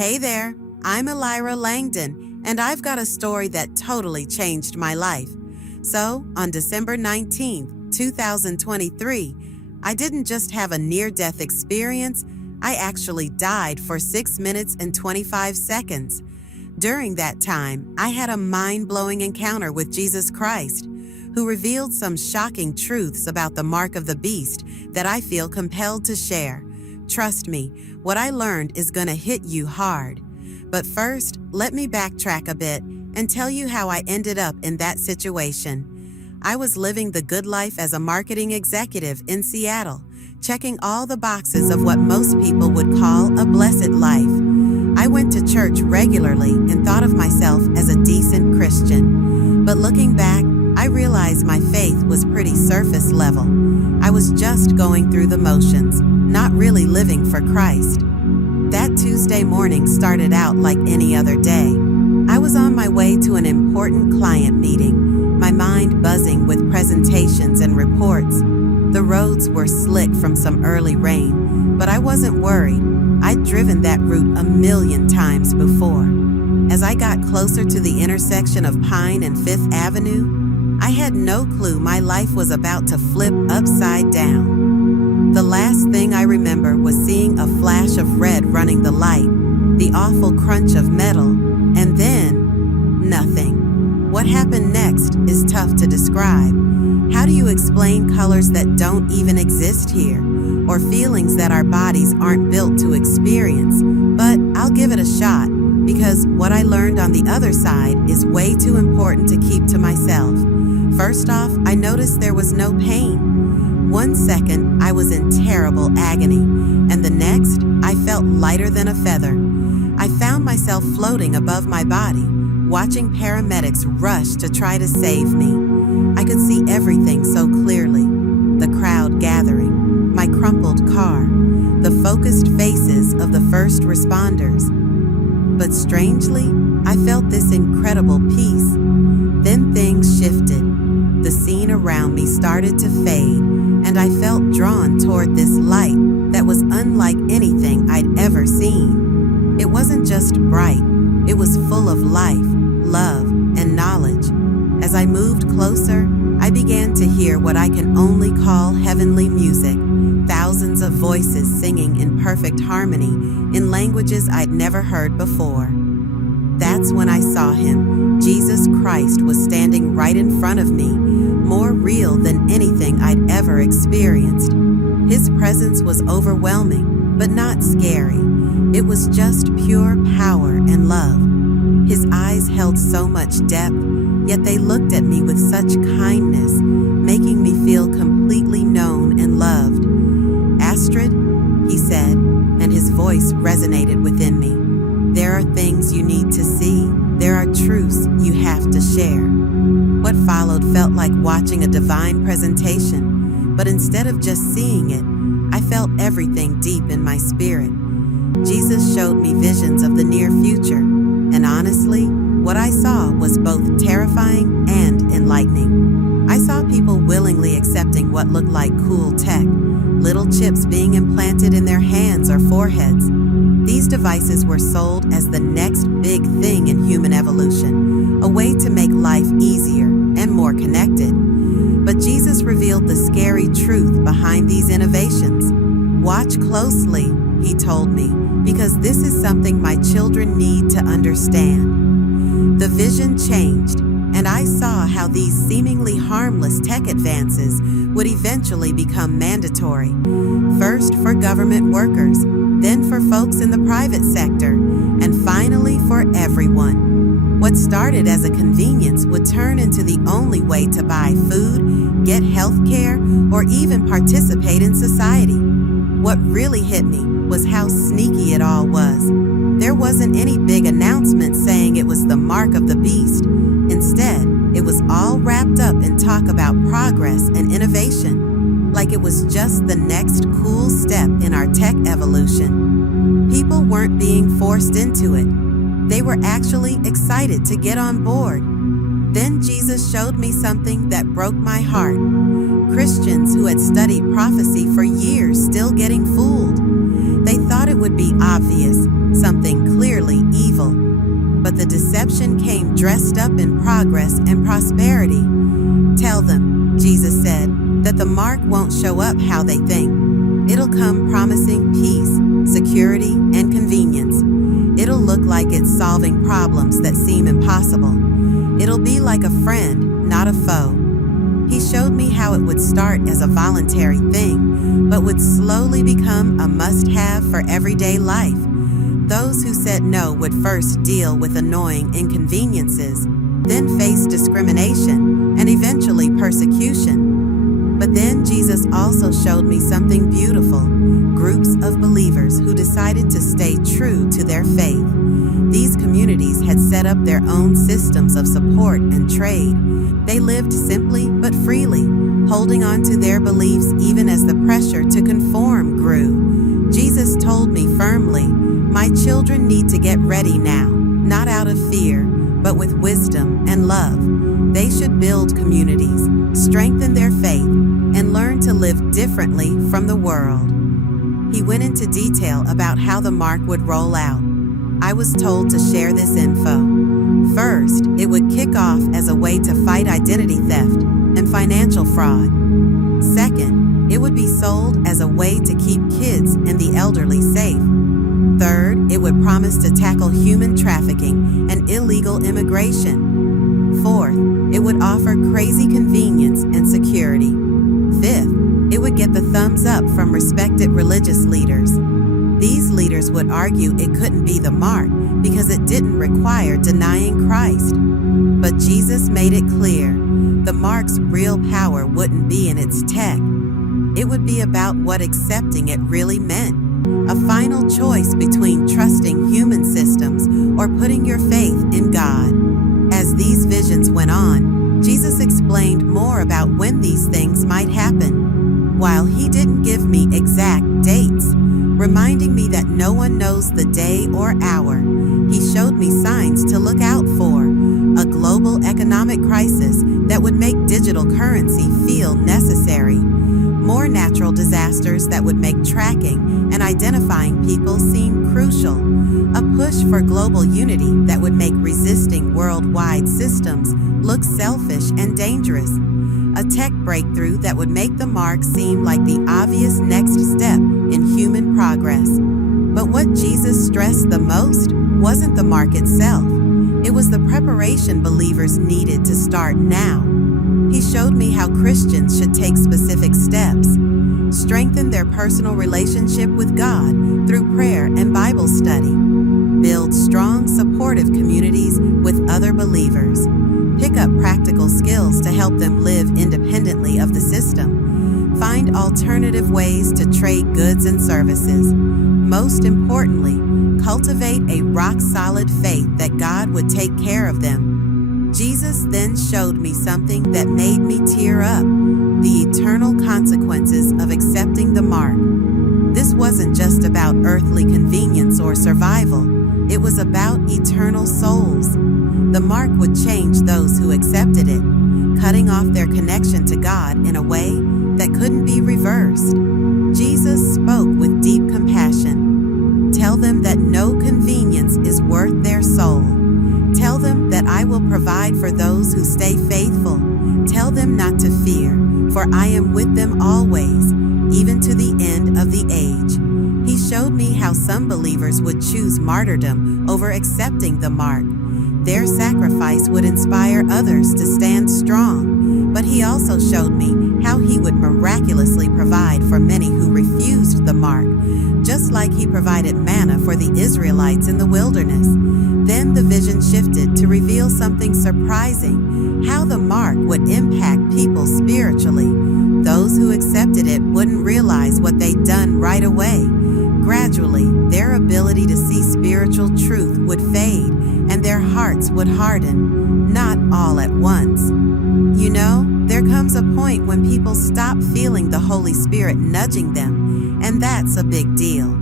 Hey there, I'm Elira Langdon, and I've got a story that totally changed my life. So, on December 19th, 2023, I didn't just have a near-death experience, I actually died for 6 minutes and 25 seconds. During that time, I had a mind-blowing encounter with Jesus Christ, who revealed some shocking truths about the mark of the beast that I feel compelled to share. Trust me, what I learned is gonna hit you hard. But first, let me backtrack a bit and tell you how I ended up in that situation. I was living the good life as a marketing executive in Seattle, checking all the boxes of what most people would call a blessed life. I went to church regularly and thought of myself as a decent Christian. But looking back, I realized my faith was pretty surface level. I was just going through the motions, not really living for Christ. That Tuesday morning started out like any other day. I was on my way to an important client meeting, my mind buzzing with presentations and reports. The roads were slick from some early rain, but I wasn't worried. I'd driven that route a million times before. As I got closer to the intersection of Pine and Fifth Avenue, I had no clue my life was about to flip upside down. The last thing I remember was seeing a flash of red running the light, the awful crunch of metal, and then nothing. What happened next is tough to describe. How do you explain colors that don't even exist here, or feelings that our bodies aren't built to experience? But I'll give it a shot, because what I learned on the other side is way too important to keep to myself. First off, I noticed there was no pain. 1 second, I was in terrible agony, and the next, I felt lighter than a feather. I found myself floating above my body, watching paramedics rush to try to save me. I could see everything so clearly. The crowd gathering, my crumpled car, the focused faces of the first responders. But strangely, I felt this incredible peace. Then things shifted. The scene around me started to fade, and I felt drawn toward this light that was unlike anything I'd ever seen. It wasn't just bright, it was full of life, love, and knowledge. As I moved closer, I began to hear what I can only call heavenly music, thousands of voices singing in perfect harmony in languages I'd never heard before. That's when I saw him. Jesus Christ was standing right in front of me, more real than anything I'd ever experienced. His presence was overwhelming, but not scary. It was just pure power and love. His eyes held so much depth, yet they looked at me with such kindness, making me feel completely known and loved. "Astrid," he said, and his voice resonated within me. "There are things you need to see. There are truths you have to share." What followed felt like watching a divine presentation, but instead of just seeing it, I felt everything deep in my spirit. Jesus showed me visions of the near future, and honestly, what I saw was both terrifying and enlightening. I saw people willingly accepting what looked like cool tech, little chips being implanted in their hands or foreheads. These devices were sold as the next big thing in human evolution, a way to make life easier and more connected. But Jesus revealed the scary truth behind these innovations. "Watch closely," he told me, "because this is something my children need to understand." The vision changed, and I saw how these seemingly harmless tech advances would eventually become mandatory. First for government workers, then for folks in the private sector, and finally for everyone. What started as a convenience would turn into the only way to buy food, get health care, or even participate in society. What really hit me was how sneaky it all was. There wasn't any big announcement saying it was the mark of the beast. Instead, it was all wrapped up in talk about progress and innovation, like it was just the next cool step in our tech evolution. People weren't being forced into it. They were actually excited to get on board. Then Jesus showed me something that broke my heart. Christians who had studied prophecy for years still getting fooled. They thought it would be obvious, something clearly but the deception came dressed up in progress and prosperity. Tell them, Jesus said, that the mark won't show up how they think. It'll come promising peace, security, and convenience. It'll look like it's solving problems that seem impossible. It'll be like a friend, not a foe. He showed me how it would start as a voluntary thing, but would slowly become a must-have for everyday life. Those who said no would first deal with annoying inconveniences, then face discrimination, and eventually persecution. But then Jesus also showed me something beautiful: groups of believers who decided to stay true to their faith. These communities had set up their own systems of support and trade. They lived simply but freely, holding on to their beliefs even as the pressure to conform grew. Jesus told me firmly, "My children need to get ready now, not out of fear, but with wisdom and love. They should build communities, strengthen their faith, and learn to live differently from the world." He went into detail about how the mark would roll out. I was told to share this info. First, it would kick off as a way to fight identity theft and financial fraud. Second, it would be sold as a way to keep kids and the elderly safe. Third, it would promise to tackle human trafficking and illegal immigration. Fourth, it would offer crazy convenience and security. Fifth, it would get the thumbs up from respected religious leaders. These leaders would argue it couldn't be the mark because it didn't require denying Christ. But Jesus made it clear, the mark's real power wouldn't be in its tech. It would be about what accepting it really meant. A final choice between trusting human systems or putting your faith in God. As these visions went on, Jesus explained more about when these things might happen. While he didn't give me exact dates, reminding me that no one knows the day or hour, he showed me signs to look out for: a global economic crisis that would make digital currency feel necessary, more natural disasters that would make tracking and identifying people seem crucial, a push for global unity that would make resisting worldwide systems look selfish and dangerous, a tech breakthrough that would make the mark seem like the obvious next step in human progress. But what Jesus stressed the most wasn't the mark itself. It was the preparation believers needed to start now. He showed me how Christians should take specific steps, strengthen their personal relationship with God through prayer and Bible study, build strong, supportive communities with other believers, pick up practical skills to help them live independently of the system, find alternative ways to trade goods and services. Most importantly, cultivate a rock-solid faith that God would take care of them. Jesus then showed me something that made me tear up: the eternal consequences of accepting the mark. This wasn't just about earthly convenience or survival. It was about eternal souls. The mark would change those who accepted it, cutting off their connection to God in a way that couldn't be reversed. Jesus spoke with deep compassion. Tell them that no convenience is worth their soul. Tell them that I will provide for those who stay faithful. Tell them not to fear, for I am with them always, even to the end of the age. He showed me how some believers would choose martyrdom over accepting the mark. Their sacrifice would inspire others to stand strong. But he also showed me how he would miraculously provide for many who refused the mark, just like he provided manna for the Israelites in the wilderness. Then the vision shifted to reveal something surprising: how the mark would impact people spiritually. Those who accepted it wouldn't realize what they'd done right away. Gradually, their ability to see spiritual truth would fade, and their hearts would harden, not all at once. You know, there comes a point when people stop feeling the Holy Spirit nudging them, and that's a big deal.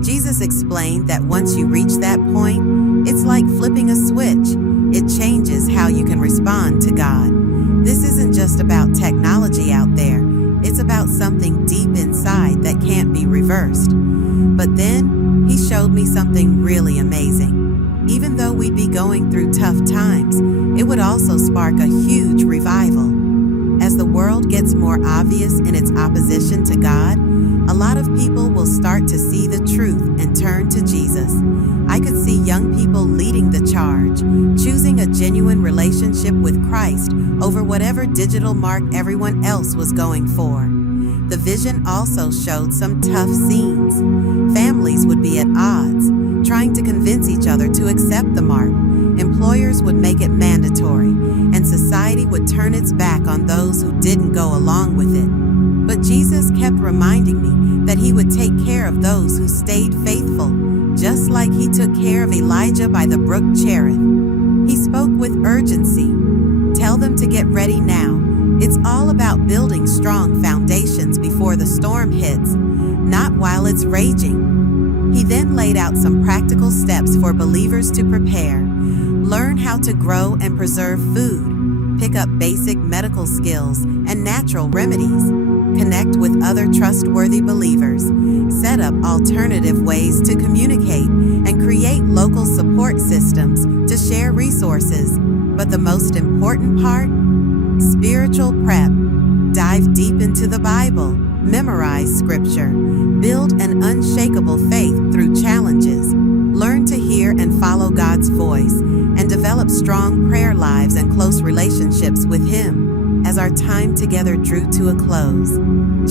Jesus explained that once you reach that point, it's like flipping a switch. It changes how you can respond to God. This isn't just about technology out there. It's about something deep inside that can't be reversed. But then, he showed me something really amazing. Even though we'd be going through tough times, it would also spark a huge revival. As the world gets more obvious in its opposition to God, a lot of people will start to see the truth and turn to Jesus. I could see young people leading the charge, choosing a genuine relationship with Christ over whatever digital mark everyone else was going for. The vision also showed some tough scenes. Families would be at odds, trying to convince each other to accept the mark. Employers would make it mandatory, and society would turn its back on those who didn't go along with it. But Jesus kept reminding me that he would take care of those who stayed faithful, just like he took care of Elijah by the brook Cherith. He spoke with urgency. Tell them to get ready now. It's all about building strong foundations before the storm hits, not while it's raging. He then laid out some practical steps for believers to prepare. Learn how to grow and preserve food. Pick up basic medical skills and natural remedies. Connect with other trustworthy believers. Set up alternative ways to communicate and create local support systems to share resources. But the most important part? Spiritual prep. Dive deep into the Bible. Memorize scripture. Build an unshakable faith through challenges. Learn to hear and follow God's voice, and develop strong prayer lives and close relationships with Him. As our time together drew to a close,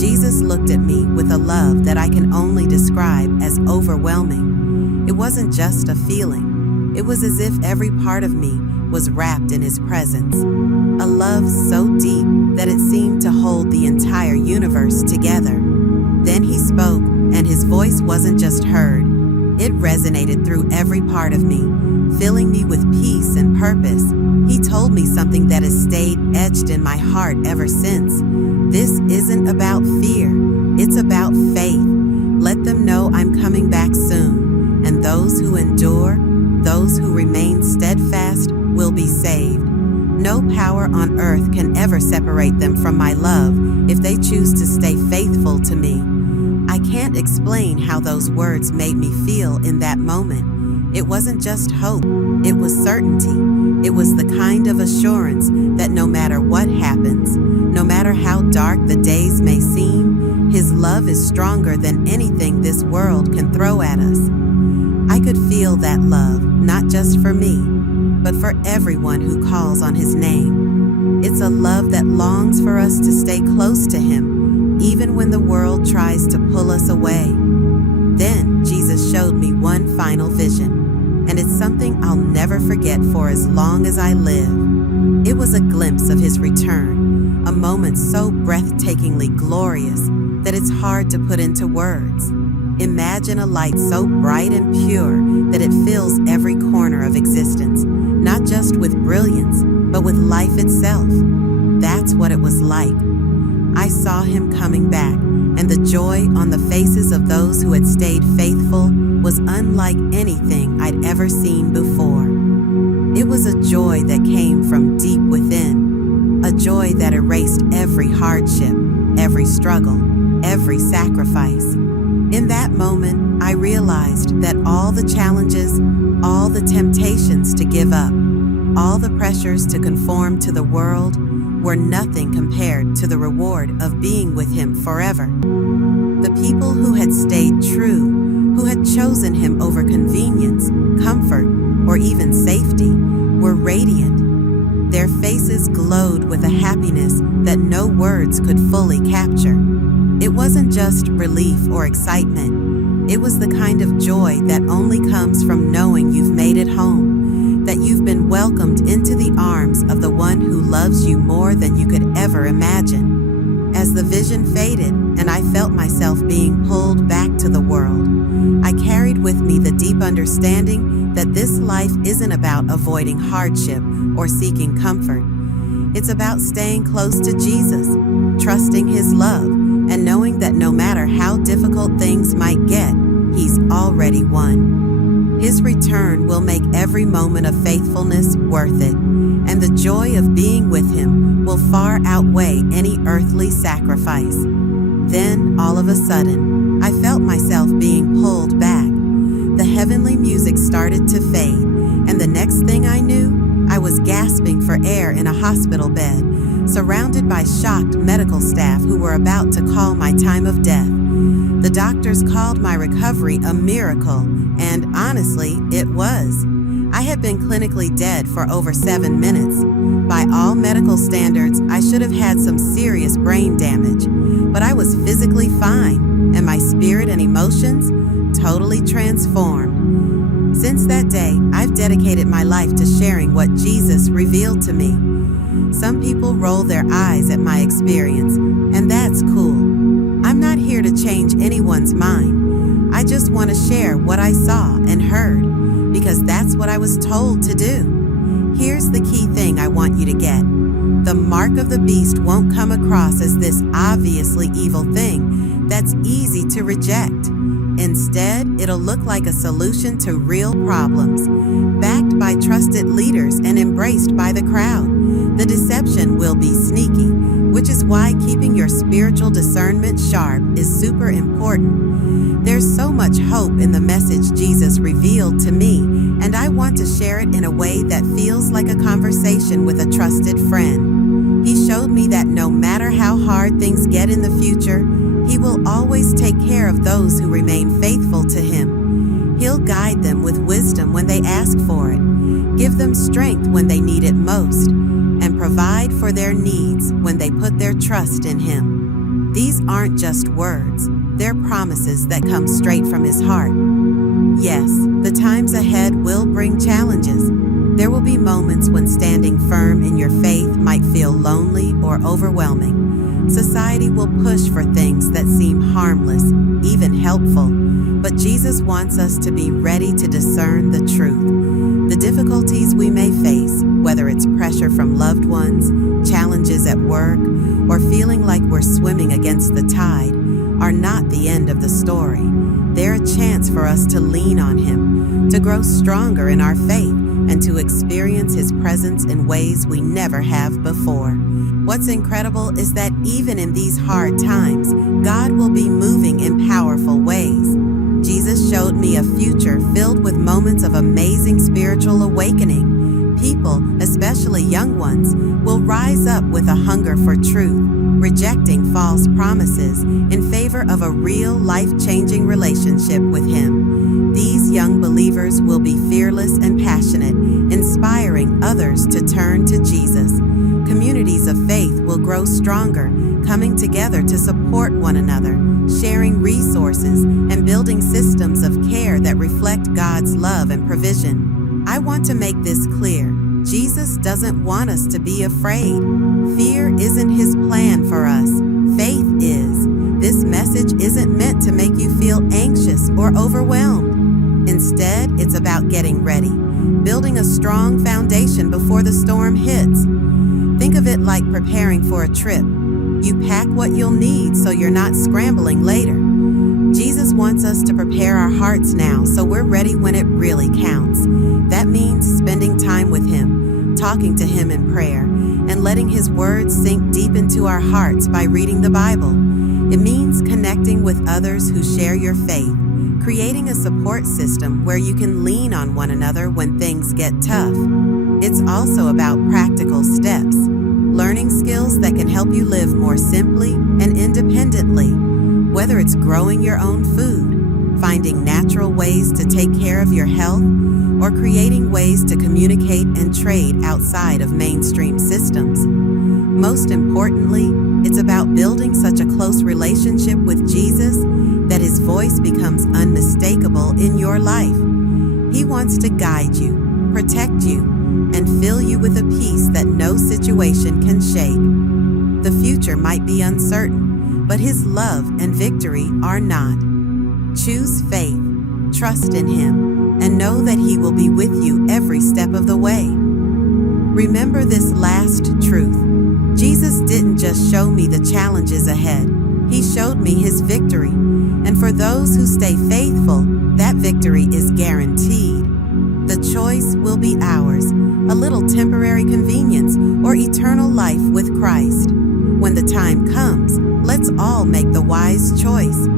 Jesus looked at me with a love that I can only describe as overwhelming. It wasn't just a feeling. It was as if every part of me was wrapped in His presence. A love so deep that it seemed to hold the entire universe together. Then He spoke, and His voice wasn't just heard. It resonated through every part of me, filling me with peace and purpose. He told me something that has stayed etched in my heart ever since. This isn't about fear, it's about faith. Let them know I'm coming back soon, and those who endure, those who remain steadfast, will be saved. No power on earth can ever separate them from my love if they choose to stay faithful to me. I can't explain how those words made me feel in that moment. It wasn't just hope, it was certainty. It was the kind of assurance that no matter what happens, no matter how dark the days may seem, His love is stronger than anything this world can throw at us. I could feel that love, not just for me, but for everyone who calls on His name. It's a love that longs for us to stay close to Him, even when the world tries to pull us away. Then Jesus showed me one final vision, and it's something I'll never forget for as long as I live. It was a glimpse of His return, a moment so breathtakingly glorious that it's hard to put into words. Imagine a light so bright and pure that it fills every corner of existence, not just with brilliance, but with life itself. That's what it was like. I saw Him coming back, and the joy on the faces of those who had stayed faithful was unlike anything I'd ever seen before. It was a joy that came from deep within, a joy that erased every hardship, every struggle, every sacrifice. In that moment, I realized that all the challenges, all the temptations to give up, all the pressures to conform to the world were nothing compared to the reward of being with Him forever. The people who had stayed true, who had chosen Him over convenience, comfort, or even safety, were radiant. Their faces glowed with a happiness that no words could fully capture. It wasn't just relief or excitement. It was the kind of joy that only comes from knowing you've made it home, that you've been welcomed into the arms of the one who loves you more than you could ever imagine. As the vision faded and I felt myself being pulled back to the world, I carried with me the deep understanding that this life isn't about avoiding hardship or seeking comfort. It's about staying close to Jesus, trusting His love, and knowing that no matter how difficult things might get, He's already won. His return will make every moment of faithfulness worth it, and the joy of being with Him will far outweigh any earthly sacrifice. Then, all of a sudden, I felt myself being pulled back. The heavenly music started to fade, and the next thing I knew, I was gasping for air in a hospital bed, surrounded by shocked medical staff who were about to call my time of death. The doctors called my recovery a miracle, and honestly, it was. I had been clinically dead for over 7 minutes. By all medical standards, I should have had some serious brain damage, but I was physically fine, and my spirit and emotions totally transformed. Since that day, I've dedicated my life to sharing what Jesus revealed to me. Some people roll their eyes at my experience, and that's cool. I'm not here to change anyone's mind. I just want to share what I saw and heard, because that's what I was told to do. Here's the key thing I want you to get. The mark of the beast won't come across as this obviously evil thing that's easy to reject. Instead, it'll look like a solution to real problems, backed by trusted leaders and embraced by the crowd. The deception will be sneaky, which is why keeping your spiritual discernment sharp is super important. There's so much hope in the message Jesus revealed to me, and I want to share it in a way that feels like a conversation with a trusted friend. He showed me that no matter how hard things get in the future, He will always take care of those who remain faithful to Him. He'll guide them with wisdom when they ask for it, give them strength when they need it most, and provide for their needs when they put their trust in Him. These aren't just words, they're promises that come straight from His heart. Yes, the times ahead will bring challenges. There will be moments when standing firm in your faith might feel lonely or overwhelming. Society will push for things that seem harmless, even helpful, but Jesus wants us to be ready to discern the truth. The difficulties we may face, whether it's pressure from loved ones, challenges at work, or feeling like we're swimming against the tide, are not the end of the story. They're a chance for us to lean on Him, to grow stronger in our faith, and to experience His presence in ways we never have before. What's incredible is that even in these hard times, God will be moving in powerful ways. Jesus showed me a future filled with moments of amazing spiritual awakening. People, especially young ones, will rise up with a hunger for truth, rejecting false promises in favor of a real life-changing relationship with Him. These young believers will be fearless and passionate, inspiring others to turn to Jesus. Communities of faith will grow stronger, coming together to support one another, sharing resources, and building systems of care that reflect God's love and provision. I want to make this clear. Jesus doesn't want us to be afraid. Fear isn't His plan for us. Faith is. This message isn't meant to make you feel anxious or overwhelmed. Instead, it's about getting ready, building a strong foundation before the storm hits. Think of it like preparing for a trip. You pack what you'll need so you're not scrambling later. Jesus wants us to prepare our hearts now so we're ready when it really counts. That means spending time with Him, talking to Him in prayer, and letting His words sink deep into our hearts by reading the Bible. It means connecting with others who share your faith, creating a support system where you can lean on one another when things get tough. It's also about practical steps, learning skills that can help you live more simply and independently, whether it's growing your own food, finding natural ways to take care of your health, or creating ways to communicate and trade outside of mainstream systems. Most importantly, it's about building such a close relationship with Jesus that His voice becomes unmistakable in your life. He wants to guide you, protect you, and fill you with a peace that no situation can shake. The future might be uncertain, but His love and victory are not. Choose faith, trust in Him, and know that He will be with you every step of the way. Remember this last truth. Jesus didn't just show me the challenges ahead. He showed me His victory. And for those who stay faithful, that victory is guaranteed. The choice will be ours, a little temporary convenience or eternal life with Christ. When the time comes, let's all make the wise choice.